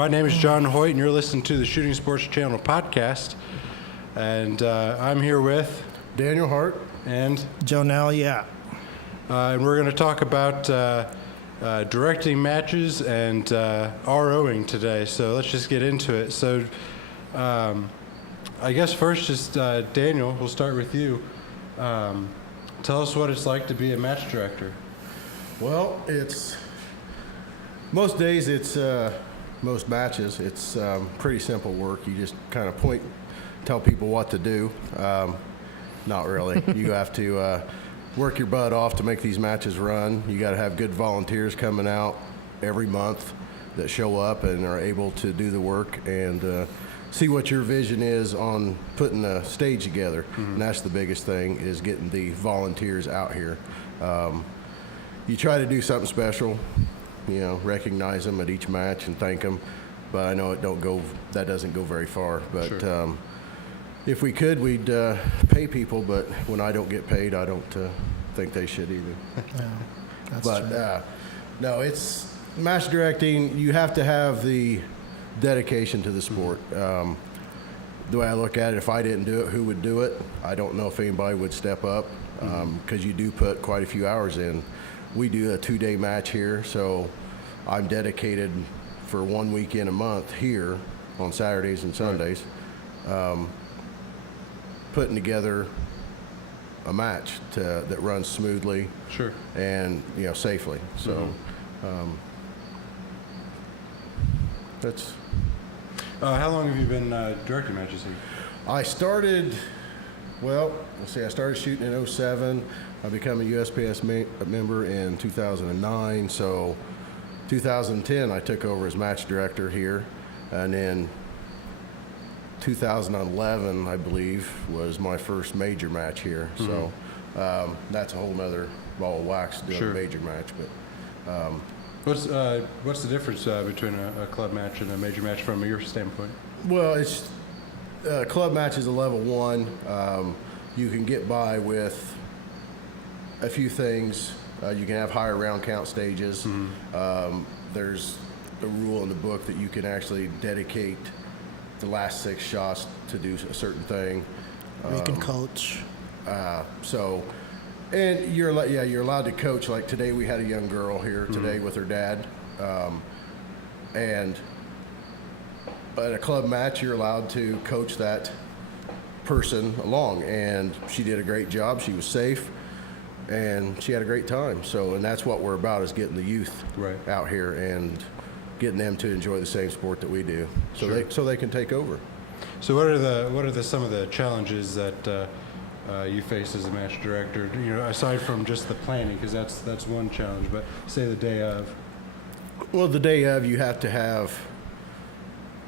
My name is John Hoyt, and you're listening to the Shooting Sports Channel podcast. And I'm here with Daniel Hart and Jonel, and we're going to talk about directing matches and ROing today. So let's just get into it. So I guess first, just Daniel, we'll start with you. Tell us what it's like to be a match director. Well, most days most matches, it's pretty simple work. You just kind of tell people what to do. Not really. You have to work your butt off to make these matches run. You got to have good volunteers coming out every month that show up and are able to do the work and see what your vision is on putting a stage together. Mm-hmm. And that's the biggest thing, is getting the volunteers out here. You try to do something special, recognize them at each match and thank them. But I know that doesn't go very far. But sure. If we could, we'd pay people. But when I don't get paid, I don't think they should either. Yeah, that's true. No, it's match directing. You have to have the dedication to the sport. The way I look at it, if I didn't do it, who would do it? I don't know if anybody would step up, because you do put quite a few hours in. We do a 2-day match here, so I'm dedicated for 1 weekend a month here on Saturdays and Sundays, putting together a match that runs smoothly, sure, and safely. So that's. How long have you been directing matches here? I started shooting in 2007. I became a USPS member in 2009. So 2010, I took over as match director here. And then 2011, I believe, was my first major match here. Mm-hmm. So that's a whole nother ball of wax doing sure. a major match. But what's the difference between a club match and a major match from your standpoint? Well, it's club match is a level 1. You can get by with a few things. You can have higher round count stages. Mm-hmm. There's a rule in the book that you can actually dedicate the last 6 shots to do a certain thing. You can coach. And you're allowed to coach. Like today, we had a young girl here today with her dad, and at a club match, you're allowed to coach that person along, and she did a great job. She was safe, and she had a great time. And that's what we're about, is getting the youth out here and getting them to enjoy the same sport that we do, so they can take over. So what are some of the challenges that you face as a match director? Aside from just the planning, because that's one challenge. But say the day of. Well, the day of, you have to have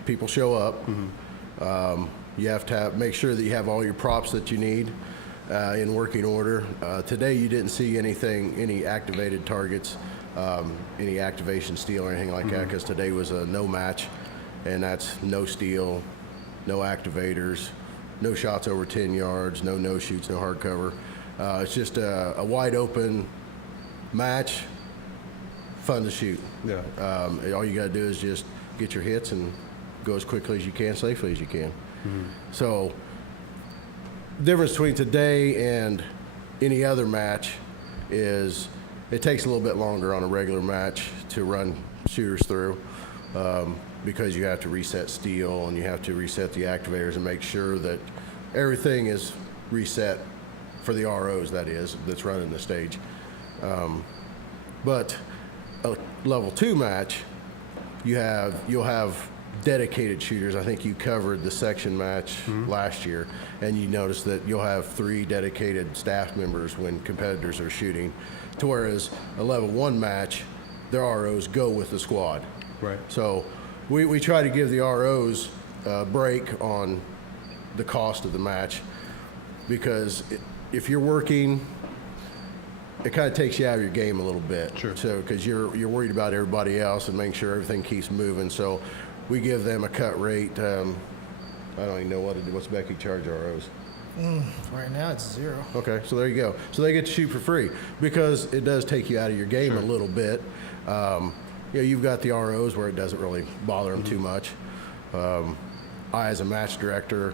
people show up. Mm-hmm. You have to make sure that you have all your props that you need in working order. Today, you didn't see any activated targets, any activation steel or anything like that, because today was a no match, and that's no steel, no activators, no shots over 10 yards, no shoots, no hard cover. It's just a wide open match, fun to shoot. Yeah. All you got to do is just get your hits and go as quickly as you can, safely as you can. Mm-hmm. So, difference between today and any other match is it takes a little bit longer on a regular match to run shooters through, because you have to reset steel and you have to reset the activators and make sure that everything is reset for the ROs, that's running the stage. But a level 2 match, you'll have dedicated shooters. I think you covered the section match last year, and you notice that you'll have 3 dedicated staff members when competitors are shooting, to whereas a level 1 match, their ROs go with the squad. Right. So we try to give the ROs a break on the cost of the match, because if you're working, it kind of takes you out of your game a little bit. Sure. So because you're worried about everybody else and making sure everything keeps moving. So we give them a cut rate. I don't even know what's Becky charge ROs. Right now it's 0. Okay, so there you go. So they get to shoot for free, because it does take you out of your game a little bit. you've got the ROs where it doesn't really bother them too much. I, as a match director,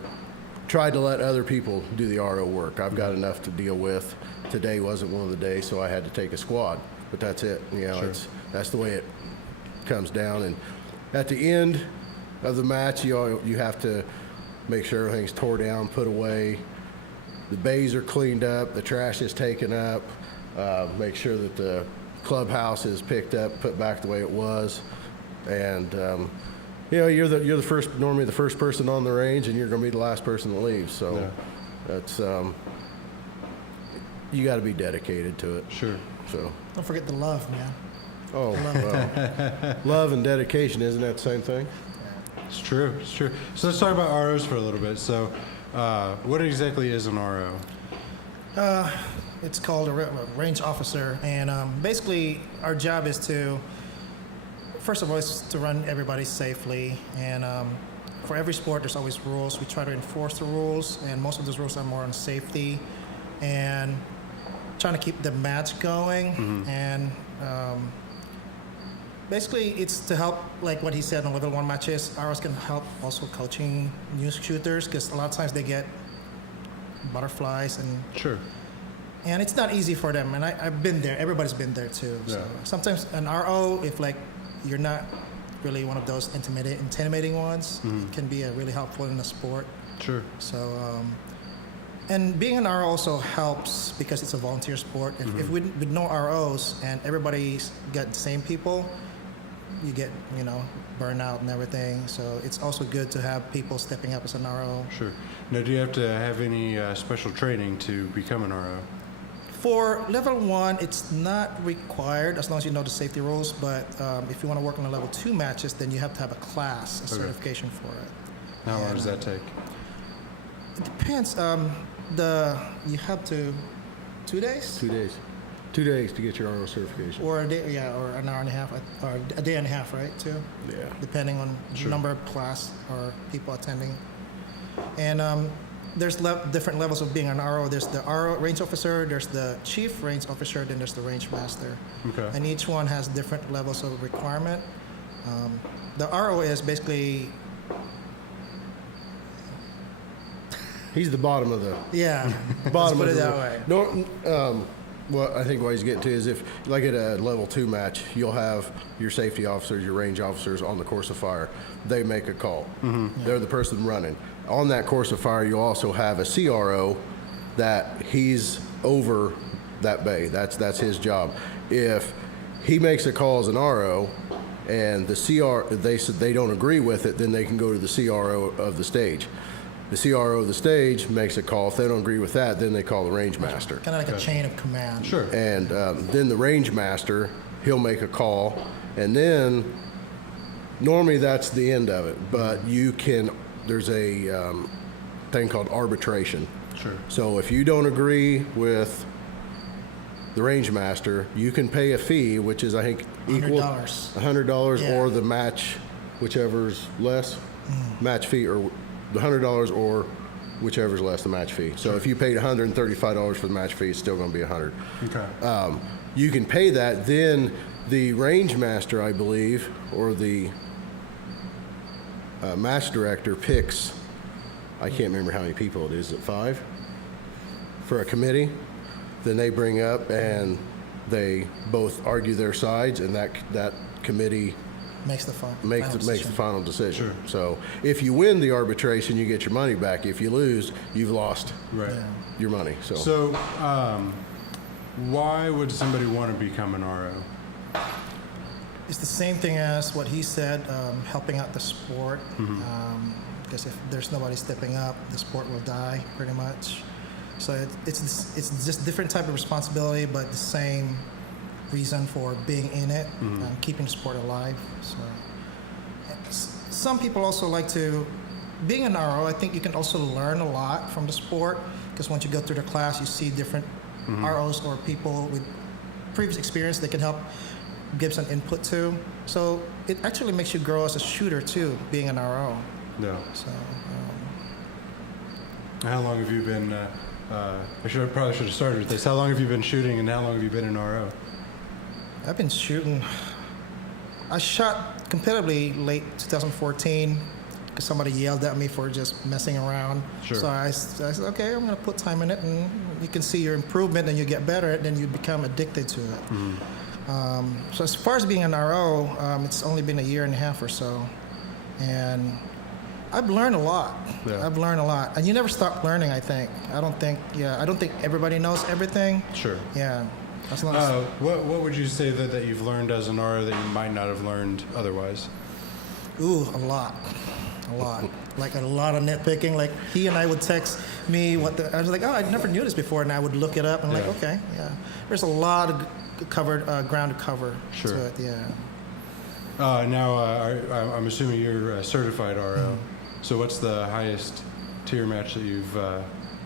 tried to let other people do the RO work. I've got enough to deal with. Today wasn't one of the days, so I had to take a squad. But that's it. Sure. That's the way it comes down. And at the end of the match, you have to make sure everything's tore down, put away. The bays are cleaned up, the trash is taken up, make sure that the clubhouse is picked up, put back the way it was. And you're normally the first person on the range, and you're going to be the last person to leave. So that's you got to be dedicated to it. Sure. So Don't forget the love, man. oh, well, love and dedication, isn't that the same thing? It's true. It's true. So let's talk about ROs for a little bit. So, what exactly is an RO? It's called a range officer, and basically our job is to, first of all, is to run everybody safely. And for every sport, there's always rules. We try to enforce the rules, and most of those rules are more on safety and trying to keep the match going. And basically, it's to help, like what he said on level 1 matches. ROs can help also coaching new shooters, because a lot of times they get butterflies, and Sure. it's not easy for them. And I've been there. Everybody's been there too. So sometimes an RO, if like you're not really one of those intimidating ones, it can be really helpful in the sport. Sure. So and being an RO also helps because it's a volunteer sport. If with no ROs and everybody's got the same people, you get burnout and everything. So it's also good to have people stepping up as an RO. Sure. Now, do you have to have any special training to become an RO? For level 1, it's not required as long as you know the safety rules. But if you want to work on the level 2 matches, then you have to have a class, a certification for it. How long does that take? It depends. You have to 2 days 2 days to get your RO certification. or a day, or an hour and a half, or a day and a half, right? Too, Yeah. depending on the number of class or people attending. And there's different levels of being an RO. There's the RO range officer, there's the chief range officer, then there's the range master. Okay. And each one has different levels of requirement. The RO is basically He's the bottom of the bottom of put it the that way. No, I think what he's getting to is if, like at a level 2 match, you'll have your safety officers, your range officers on the course of fire. They make a call. They're the person running. On that course of fire, you'll also have a CRO that he's over that bay. That's his job. If he makes a call as an RO and they don't agree with it, then they can go to the CRO of the stage. The CRO of the stage makes a call. If they don't agree with that, then they call the range master. Kind of like a chain of command. Sure. And then the range master, he'll make a call. And then normally that's the end of it. But there's a thing called arbitration. Sure. So if you don't agree with the range master, you can pay a fee, which is, I think, equal $100. $100 or the match, whichever's less, match fee, or the $100 or whichever's less the match fee. So if you paid $135 for the match fee, it's still going to be $100. Okay. You can pay that. Then the range master, I believe, or the match director picks, I can't remember how many people it is. Is it 5 for a committee? Then they bring up and they both argue their sides, and that committee Makes the final decision. Sure. So if you win the arbitration, you get your money back. If you lose, you've lost Right. your money. So, why would somebody want to become an RO? It's the same thing as what he said, helping out the sport. Because if there's nobody stepping up, the sport will die pretty much. So it's just different type of responsibility, but the same reason for being in it, keeping the sport alive. So some people also like to, being an RO, I think you can also learn a lot from the sport, because once you go through the class, you see different ROs or people with previous experience that can help give some input to. So it actually makes you grow as a shooter too, being an RO. No. So How long have you been? Probably should have started with this. How long have you been shooting, and how long have you been an RO? I've been shooting I shot competitively late 2014 because somebody yelled at me for just messing around. Sure. So I said, okay, I'm going to put time in it, and you can see your improvement, and you get better, and then you become addicted to it. So as far as being an RO, it's only been a year and a half or so, and I've learned a lot. Yeah. I've learned a lot, and you never stop learning. I think. I don't think everybody knows everything. Sure. Yeah. As long as, What would you say that you've learned as an RO that you might not have learned otherwise? a lot. Like a lot of nitpicking. Like he and I would text me I was like, oh, I never knew this before, and I would look it up and like, okay, yeah. There's a lot of covered ground to cover. Sure. To it, yeah. Now, I'm assuming you're a certified RO. So what's the highest tier match that you've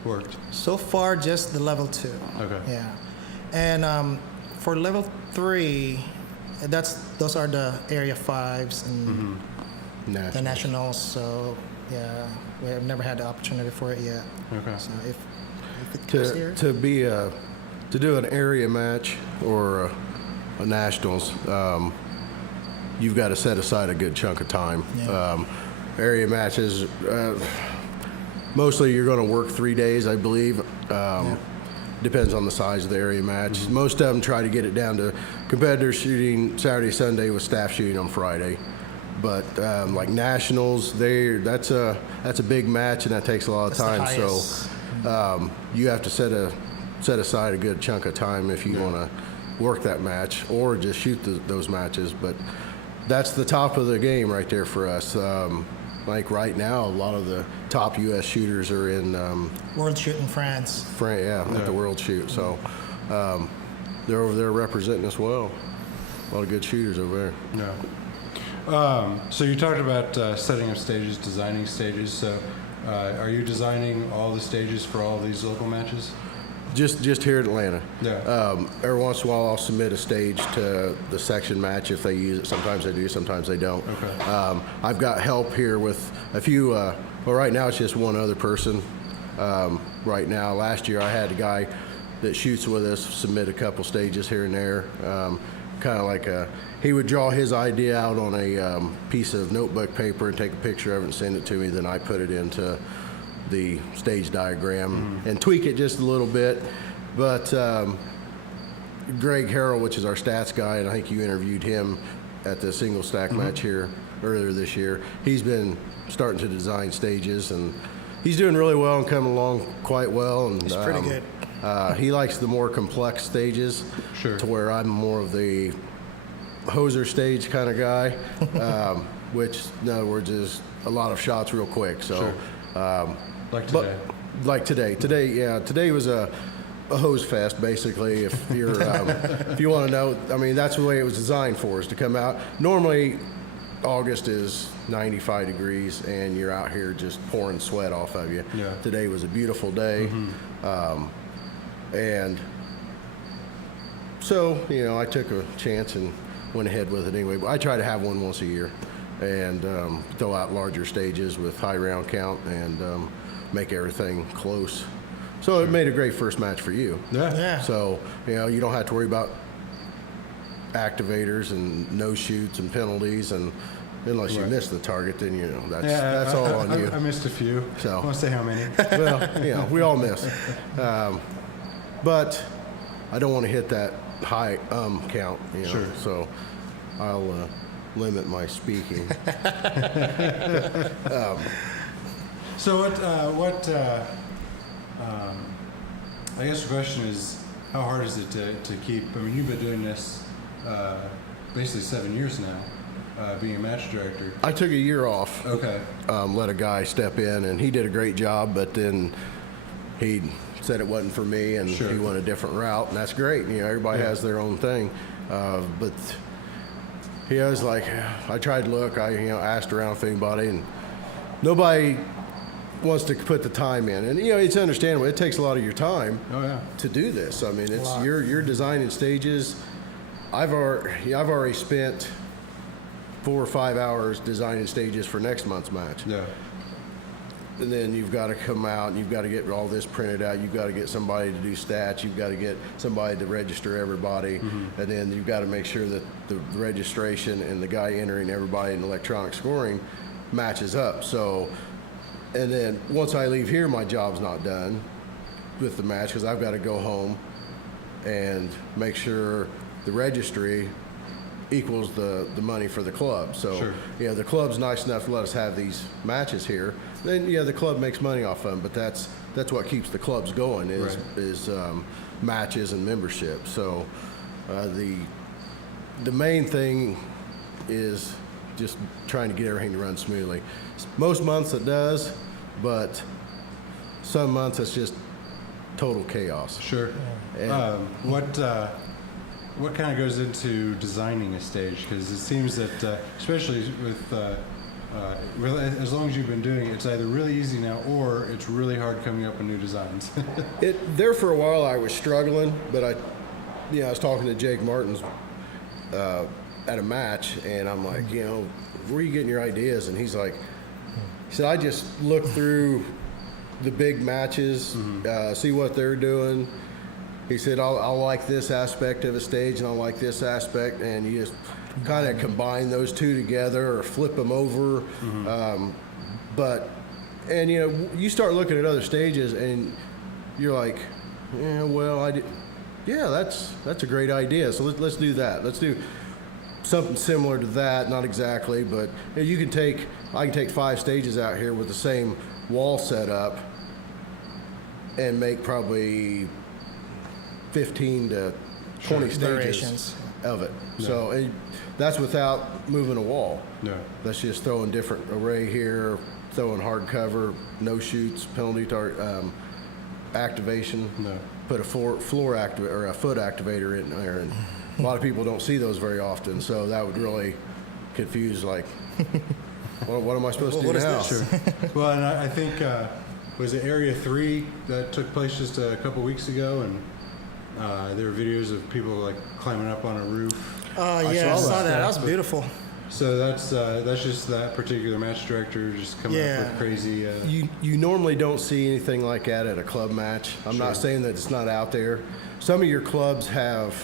worked? So far, just the level 2. Okay. Yeah. And for level 3, those are the area 5s and the nationals. So yeah, we have never had the opportunity for it yet. Okay. So if it comes here, To do an area match or a nationals, you've got to set aside a good chunk of time. Yeah. Area matches, mostly you're going to work 3 days, I believe. Depends on the size of the area match. Most of them try to get it down to competitors shooting Saturday, Sunday with staff shooting on Friday. But like nationals, that's a big match, and that takes a lot of time. So you have to set aside a good chunk of time if you want to work that match or just shoot those matches. But that's the top of the game right there for us. Like right now, a lot of the top U.S. shooters are in World Shoot in France. at the World Shoot. So they're over there representing us well. A lot of good shooters over there. Yeah. So you talked about setting up stages, designing stages. So are you designing all the stages for all of these local matches? Just here in Atlanta. Yeah. Every once in a while, I'll submit a stage to the section match if they use it. Sometimes they do, sometimes they don't. Okay. I've got help here with a few. Well, right now it's just one other person. Right now, last year I had a guy that shoots with us submit a couple stages here and there. Kind of like he would draw his idea out on a piece of notebook paper and take a picture of it and send it to me. Then I put it into the stage diagram and tweak it just a little bit. But Greg Harrell, which is our stats guy, and I think you interviewed him at the single stack match here earlier this year, he's been starting to design stages, and he's doing really well and coming along quite well. And He's pretty good. He likes the more complex stages, Sure. to where I'm more of the hoser stage kind of guy, which in other words is a lot of shots real quick. So. Sure. Like today. Today was a hose fest basically. If you're if you want to know, I mean that's the way it was designed for, is to come out. Normally, August is 95 degrees and you're out here just pouring sweat off of you. Yeah. Today was a beautiful day, and so I took a chance and went ahead with it anyway. But I try to have one once a year, and throw out larger stages with high round count and make everything close. So it made a great first match for you. Yeah. So, you don't have to worry about activators and no shoots and penalties, and unless you miss the target, then that's all on you. I missed a few. So. I won't say how many. Well, we all miss. But I don't want to hit that high count, Sure. So I'll limit my speaking. So I guess the question is, how hard is it to keep? I mean, you've been doing this basically 7 years now, being a match director. I took a year off. Okay. Let a guy step in, and he did a great job, but then he said it wasn't for me, and Sure. he went a different route, and that's great. Everybody has their own thing, but he was like, I tried to look. I asked around for anybody, and nobody wants to put the time in. And it's understandable. It takes a lot of your time to do this. I mean, it's you're designing stages. I've already spent 4 or 5 hours designing stages for next month's match. Yeah. and then you've got to come out and you've got to get all this printed out. You've got to get somebody to do stats. You've got to get somebody to register everybody. And then you've got to make sure that the registration and the guy entering everybody in electronic scoring matches up. So, and then once I leave here, my job's not done with the match because I've got to go home and make sure the registry equals the money for the club. So, Sure. The club's nice enough to let us have these matches here. Then, the club makes money off of them, but that's what keeps the clubs going is matches and membership. So, the main thing is just trying to get everything to run smoothly. Most months it does, but some months it's just total chaos. Sure. And- What kind of goes into designing a stage? Because it seems that, especially with, as long as you've been doing it, it's either really easy now or it's really hard coming up with new designs. There for a while I was struggling, but I was talking to Jake Martins at a match, and I'm like, where are you getting your ideas? And he said, I just look through the big matches, see what they're doing. He said, I'll like this aspect of a stage and I'll like this aspect, and you just kind of combine those two together or flip them over. You start looking at other stages and you're like, that's a great idea. So let's do that. Let's do something similar to that, not exactly, but I can take 5 stages out here with the same wall setup and make probably 15 to 20 stages Variations. of it. No. So that's without moving a wall. No. That's just throwing different array here, throwing hardcover, no shoots, penalty activation. No. Put a floor activator or a foot activator in there, and a lot of people don't see those very often. So that would really confuse. Like, what am I supposed to do now? Sure. Well, and I think was it Area 3 that took place just a couple weeks ago, and there were videos of people like climbing up on a roof. I saw that. That was beautiful. So that's just that particular match director just coming up with crazy. You normally don't see anything like that at a club match. I'm not saying that it's not out there. Some of your clubs have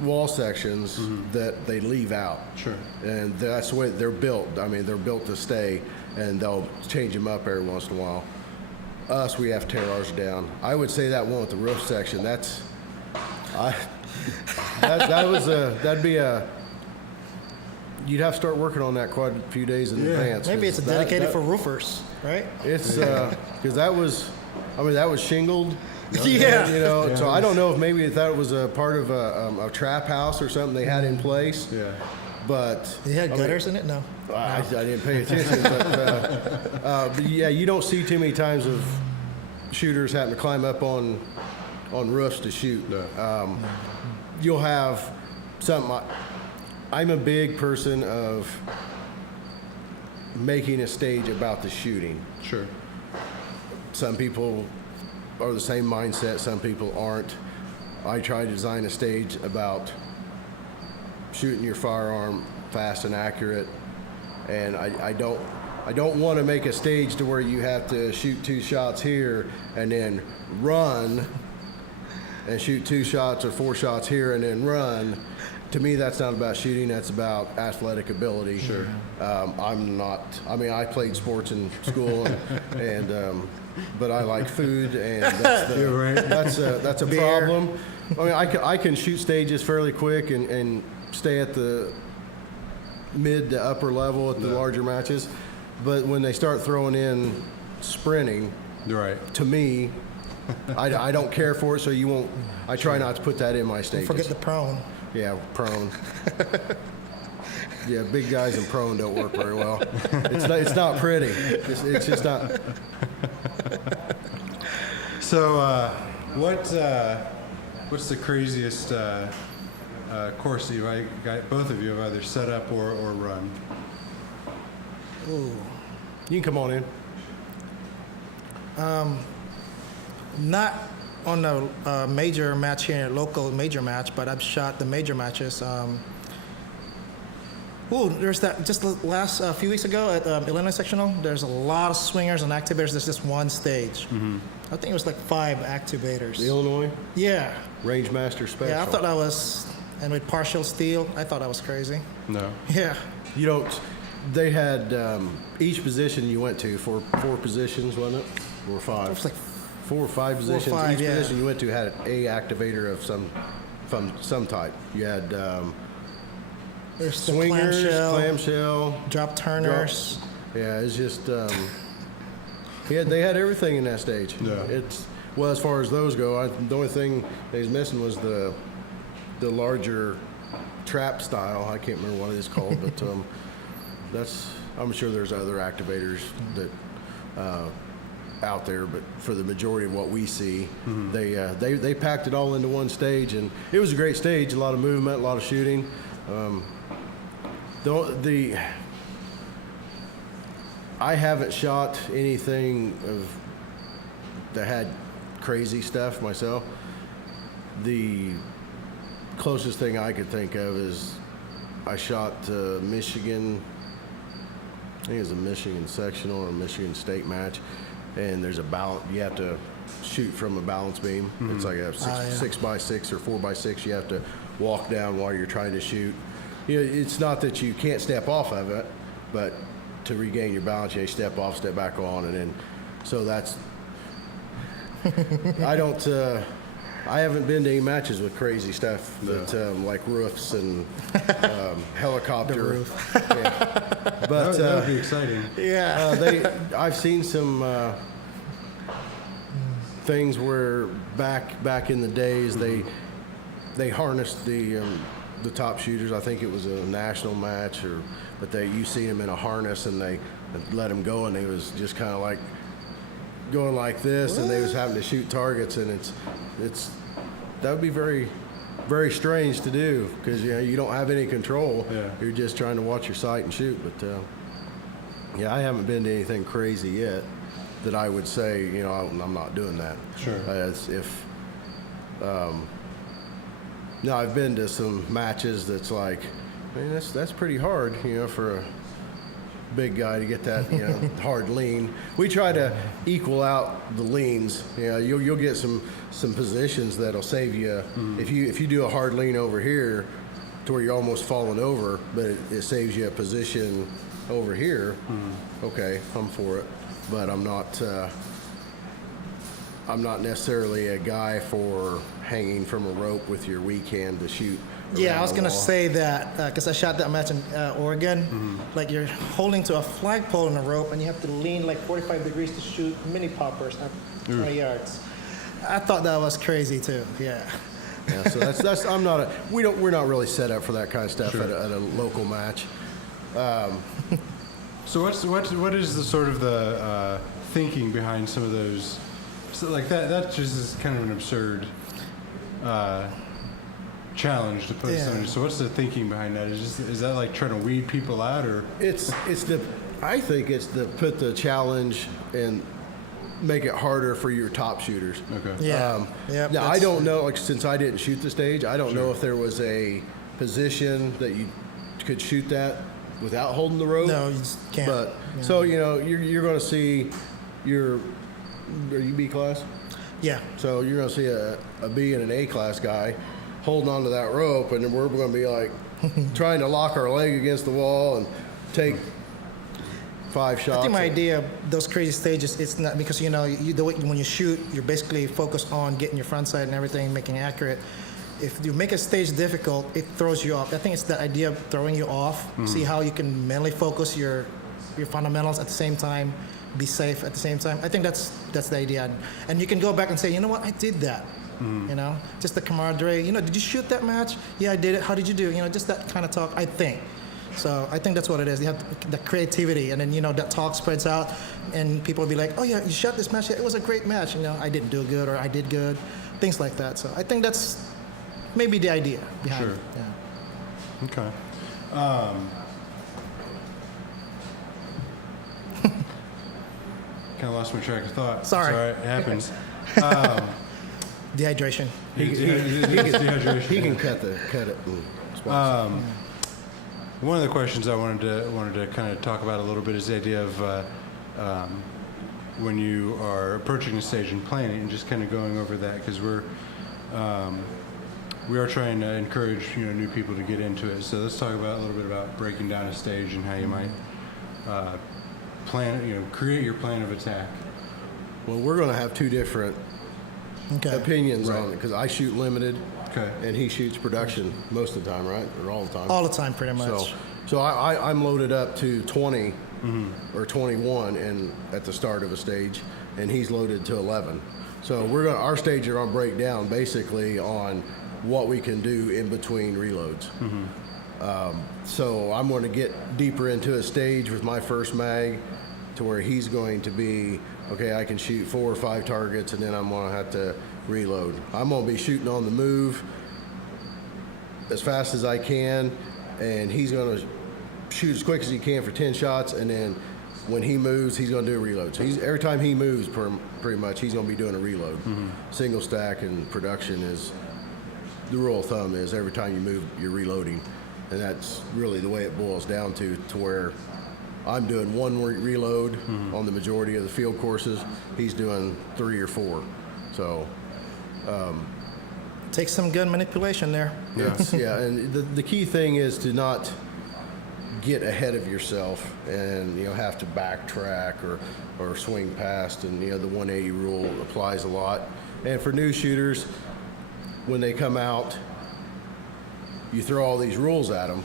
wall sections that they leave out. Sure. And that's the way they're built. I mean, they're built to stay, and they'll change them up every once in a while. Us, we have to tear ours down. I would say that one with the roof section, that'd be you'd have to start working on that quite a few days in advance. Maybe it's dedicated for roofers, right? It's because that was shingled. Yeah. So I don't know if maybe that was a part of a trap house or something they had in place. Yeah. But They had gutters in it? No. I didn't pay attention. But you don't see too many times of shooters having to climb up on roofs to shoot. No. You'll have something. I'm a big person of making a stage about the shooting. Sure. Some people are the same mindset, some people aren't. I try to design a stage about shooting your firearm fast and accurate, and I don't want to make a stage to where you have to shoot 2 shots here and then run and shoot 2 shots or 4 shots here and then run. To me, that's not about shooting. That's about athletic ability. Sure. I'm not. I mean, I played sports in school, but I like food, and that's a problem. I mean, I can shoot stages fairly quick and stay at the mid to upper level at the larger matches, but when they start throwing in sprinting, to me, I don't care for it. So you won't. I try not to put that in my stages. Forget the prone. Yeah, prone. Yeah, big guys in prone don't work very well. It's not pretty. It's just not. So, what's the craziest course that both of you have either set up or run? Ooh. You can come on in. Not on a major match here, local major match, but I've shot the major matches. Ooh, there's that. Just the last few weeks ago at Illinois Sectional, there's a lot of swingers and activators. There's just one stage. I think it was like 5 activators. The Illinois Yeah. Rangemaster Special. Yeah, I thought that was, and with partial steel, I thought that was crazy. No. Yeah. You don't. They had each position you went to for 4 positions, wasn't it? Or 5? It was like 4 or 5 positions. 5, each yeah. position you went to had a activator of some type. You had there's the swingers, clamshell, drop turners. yeah, it's just they had everything in that stage. Yeah. It's well, as far as those go, the only thing they was missing was the larger trap style. I can't remember what it is called, but I'm sure there's other activators that out there, but for the majority of what we see, they packed it all into one stage, and it was a great stage. A lot of movement, a lot of shooting. I haven't shot anything that had crazy stuff myself. The closest thing I could think of is I shot Michigan. I think it was a Michigan sectional or a Michigan state match, and there's a balance. You have to shoot from a balance beam. It's like a 6x6 or 4x6. You have to walk down while you're trying to shoot. You know, it's not that you can't step off of it, but to regain your balance, you step off, step back on, and then. So that's. I haven't been to any matches with crazy stuff, like roofs and helicopter. The roof. Yeah. But That would be exciting. Yeah. I've seen some things where back in the days they harnessed the top shooters. I think it was a national match, but you see them in a harness and they let them go, and they was just kind of like going like this, and they was having to shoot targets, and it's that would be very, very strange to do because you don't have any control. Yeah. You're just trying to watch your sight and shoot. But I haven't been to anything crazy yet that I would say I'm not doing that. Sure. No, I've been to some matches that's like, man, that's pretty hard, for a big guy to get that, hard lean. We try to equal out the leans. You'll get some positions that'll save you if you do a hard lean over here to where you're almost falling over, but it saves you a position over here. Okay, I'm for it, but I'm not necessarily a guy for hanging from a rope with your weak hand to shoot. Yeah, I was going to say that because I shot that match in Oregon. Like you're holding to a flagpole in a rope and you have to lean like 45 degrees to shoot mini poppers at 20 yards. I thought that was crazy too. Yeah. Yeah, so that's we're not really set up for that kind of stuff at a local match. So what is the sort of the thinking behind some of those? So like that just is kind of an absurd challenge to put something. So what's the thinking behind that? Is that like trying to weed people out, or I think it's to put the challenge and make it harder for your top shooters. Okay. Yeah. Now I don't know, since I didn't shoot the stage, I don't know if there was a position that you could shoot that without holding the rope. No, you just can't. But so you're going to see are you B class? Yeah. So you're going to see a B and an A class guy holding onto that rope, and then we're going to be like trying to lock our leg against the wall and take 5 shots. I think my idea of those crazy stages, it's not because when you shoot, you're basically focused on getting your front sight and everything, making it accurate. If you make a stage difficult, it throws you off. I think it's the idea of throwing you off. See how you can mentally focus your fundamentals at the same time, be safe at the same time. I think that's the idea, and you can go back and say, you know what, I did that. Just the camaraderie. Did you shoot that match? Yeah, I did it. How did you do? Just that kind of talk. I think. So I think that's what it is. You have the creativity, and then that talk spreads out, and people will be like, "Oh yeah, you shot this match. Yeah, it was a great match. I didn't do good, or I did good, things like that." So I think that's maybe the idea behind it. Yeah. Okay. Kind of lost my track of thought. Sorry. It happens. Dehydration. He can cut it. one of the questions I wanted to kind of talk about a little bit is the idea of when you are approaching a stage and planning, and just kind of going over that, because we are trying to encourage new people to get into it. So let's talk about a little bit about breaking down a stage and how you might create your plan of attack. Well, we're going to have two different opinions Right. on it, because I shoot limited, Okay. and he shoots production most of the time, right? Or all the time? All the time, pretty much. So I'm loaded up to 20 or 21 and at the start of a stage, and he's loaded to 11. So our stages are going to break down basically on what we can do in between reloads. So I'm going to get deeper into a stage with my first mag to where he's going to be, okay, I can shoot 4 or 5 targets, and then I'm going to have to reload. I'm going to be shooting on the move as fast as I can, and he's going to shoot as quick as he can for 10 shots, and then when he moves, he's going to do a reload. So every time he moves, pretty much, he's going to be doing a reload. Single stack and production is, the rule of thumb is every time you move, you're reloading. And that's really the way it boils down to where I'm doing 1 reload on the majority of the field courses. He's doing 3 or 4. So Takes some gun manipulation there. yeah, and the key thing is to not get ahead of yourself and have to backtrack or swing past, and the 180 rule applies a lot. And for new shooters, when they come out, you throw all these rules at them.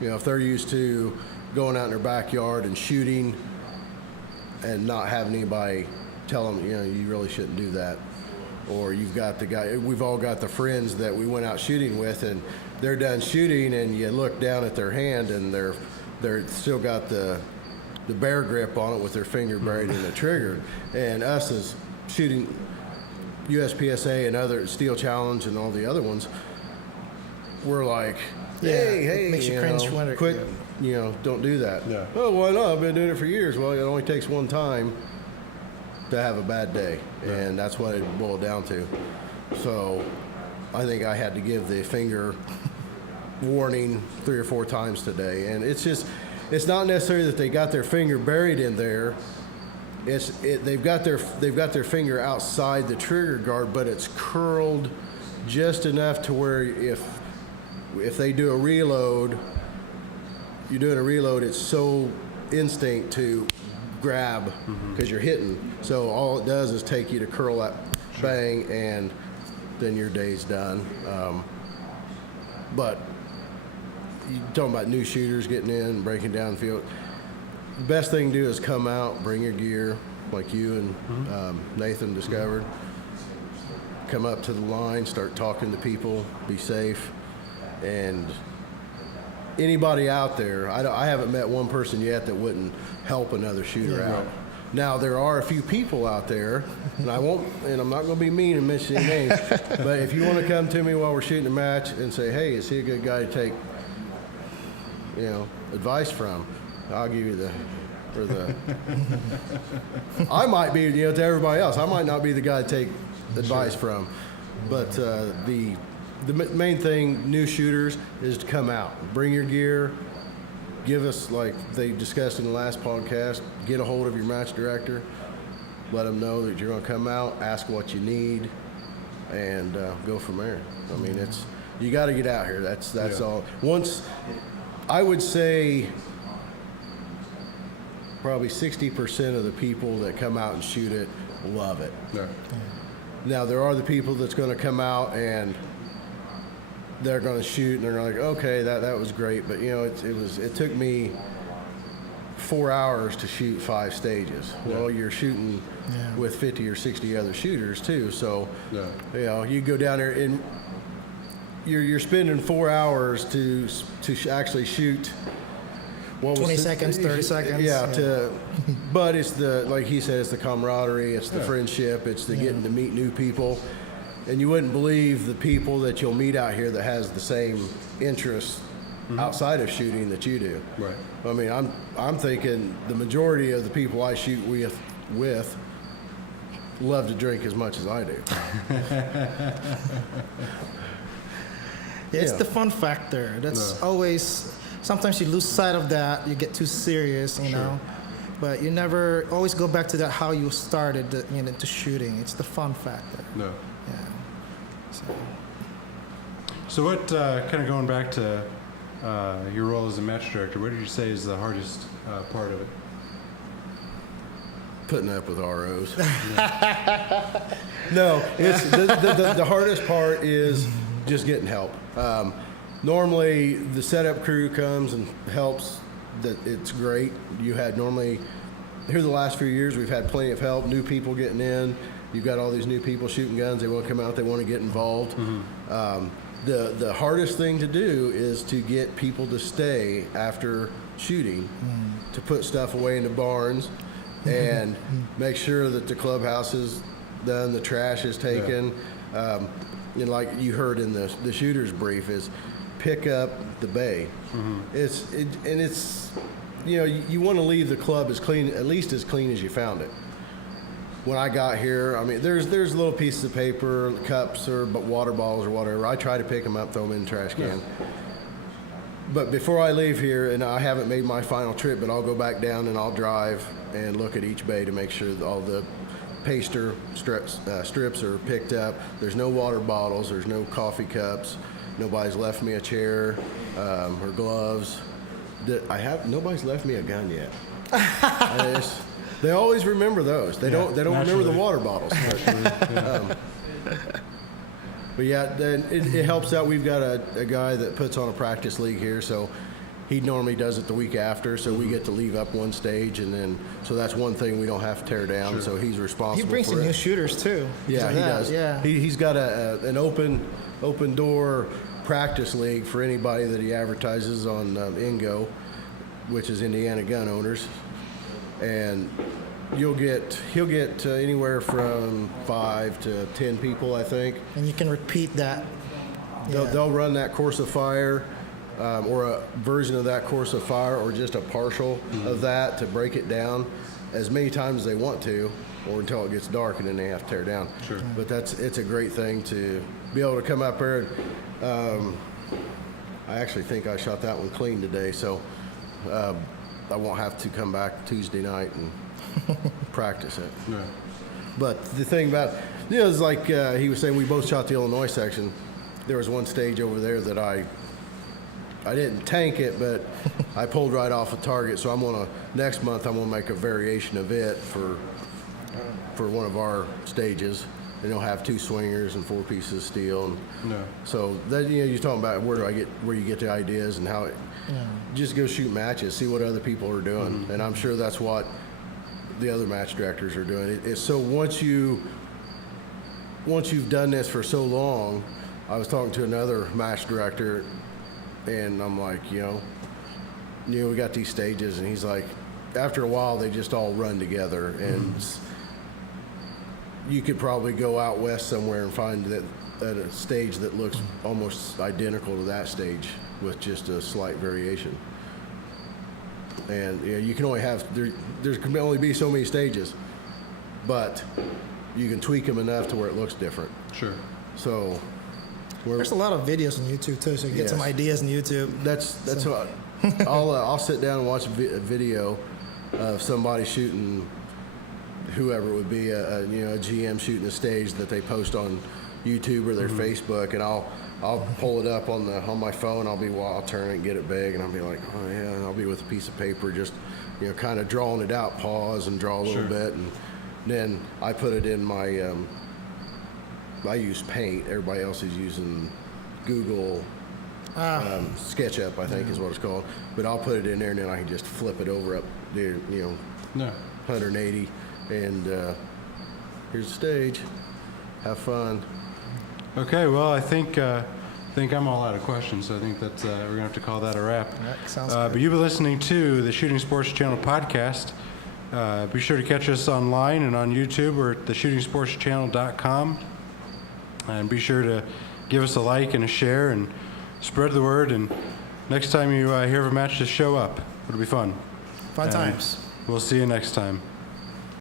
If they're used to going out in their backyard and shooting and not having anybody tell them, you really shouldn't do that. Or you've got the guy, we've all got the friends that we went out shooting with, and they're done shooting, and you look down at their hand, and they're still got the bear grip on it with their finger buried in the trigger. And us as shooting USPSA and other Steel Challenge and all the other ones, we're like, hey, it makes you cringe when it- quit, don't do that. Yeah. Oh, why not? I've been doing it for years. Well, it only takes one time to have a bad day, and that's what it boiled down to. So I think I had to give the finger warning 3 or 4 times today, and it's not necessarily that they got their finger buried in there. They've got their finger outside the trigger guard, but it's curled just enough to where if they do a reload, you're doing a reload, it's so instinct to grab because you're hitting. So all it does is take you to curl that bang, and then your day's done. But you're talking about new shooters getting in, breaking down the field. The best thing to do is come out, bring your gear, like you and Nathan discovered. Come up to the line, start talking to people, be safe. And anybody out there, I haven't met one person yet that wouldn't help another shooter out. Now, there are a few people out there, and I'm not going to be mean and mention any names, but if you want to come to me while we're shooting a match and say, hey, is he a good guy to take, advice from, I'll give you the I might be, to everybody else, I might not be the guy to take advice from, but the main thing, new shooters, is to come out, bring your gear, give us, like they discussed in the last podcast, get a hold of your match director, let them know that you're going to come out, ask what you need, and go from there. I mean, you got to get out here. That's all. Once, I would say, probably 60% of the people that come out and shoot it love it. Yeah. Now, there are the people that's going to come out and they're going to shoot, and they're like, okay, that was great, but it took me 4 hours to shoot 5 stages. Well, you're shooting with 50 or 60 other shooters too, so you go down there and you're spending 4 hours to actually shoot. 20 seconds, 30 seconds. But it's like he said, it's the camaraderie, it's the friendship, it's the getting to meet new people. And you wouldn't believe the people that you'll meet out here that has the same interests outside of shooting that you do. Right. I mean, I'm thinking the majority of the people I shoot with love to drink as much as I do. It's the fun factor. That's always sometimes you lose sight of that. You get too serious, you know. But you never always go back to that how you started, to shooting. It's the fun factor. No. Yeah. So what, kind of going back to your role as a match director, what did you say is the hardest part of it? Putting up with ROs. No, it's the hardest part is just getting help. Normally, the setup crew comes and helps. That it's great. You had normally here the last few years we've had plenty of help. New people getting in. You've got all these new people shooting guns. They want to come out. They want to get involved. The hardest thing to do is to get people to stay after shooting, to put stuff away in the barns, and make sure that the clubhouse is done, the trash is taken. Like you heard in the shooter's brief, is pick up the bay. It's you want to leave the club as clean, at least as clean as you found it. When I got here, I mean, there's little pieces of paper, cups, or water bottles or whatever. I try to pick them up, throw them in the trash can. But before I leave here, and I haven't made my final trip, but I'll go back down and I'll drive and look at each bay to make sure that all the paster strips are picked up. There's no water bottles. There's no coffee cups. Nobody's left me a chair or gloves. Nobody's left me a gun yet. They always remember those. They don't remember the water bottles. But then it helps out. We've got a guy that puts on a practice league here, so he normally does it the week after. So we get to leave up one stage, and then so that's one thing we don't have to tear down. So he's responsible. He brings for in it. new shooters too. Yeah, he does. Yeah, he's got an open door practice league for anybody that he advertises on INGO, which is Indiana Gun Owners, and he'll get anywhere from 5 to 10 people, I think. And you can repeat that. They'll run that course of fire, or a version of that course of fire, or just a partial of that to break it down as many times as they want to, or until it gets dark and then they have to tear down. Sure. But it's a great thing to be able to come up there. I actually think I shot that one clean today, so I won't have to come back Tuesday night and practice it. No. But the thing about it's like he was saying, we both shot the Illinois section. There was one stage over there that I didn't tank it, but I pulled right off a target. So next month I'm gonna make a variation of it for one of our stages. And they'll have 2 swingers and 4 pieces of steel. And so that you're talking about where you get the ideas and how it. Just go shoot matches, see what other people are doing, and I'm sure that's what the other match directors are doing. It's so once you've done this for so long. I was talking to another match director, and I'm like, we got these stages, and he's like, after a while they just all run together, and you could probably go out west somewhere and find that at a stage that looks almost identical to that stage with just a slight variation. And you can only have there can only be so many stages, but you can tweak them enough to where it looks different. Sure. So there's a lot of videos on YouTube too, so you get some ideas on YouTube. That's what I'll sit down and watch a video of somebody shooting, whoever it would be, a GM shooting a stage that they post on YouTube or their Facebook, and I'll pull it up on my phone. I'll turn it and get it big, and I'll be like, oh yeah, and I'll be with a piece of paper, just kind of drawing it out, pause and draw a little bit, and then I put it in my. I use Paint. Everybody else is using Google SketchUp, I think is what it's called. But I'll put it in there, and then I can just flip it over up there, 180, and here's the stage. Have fun. Okay, well, I think I'm all out of questions, so I think that we're going to have to call that a wrap. All right, sounds good. But you've been listening to the Shooting Sports Channel podcast. Be sure to catch us online and on YouTube or at theshootingsportschannel.com. And be sure to give us a like and a share and spread the word. And next time you hear of a match, just show up. It'll be fun. Fun times. We'll see you next time.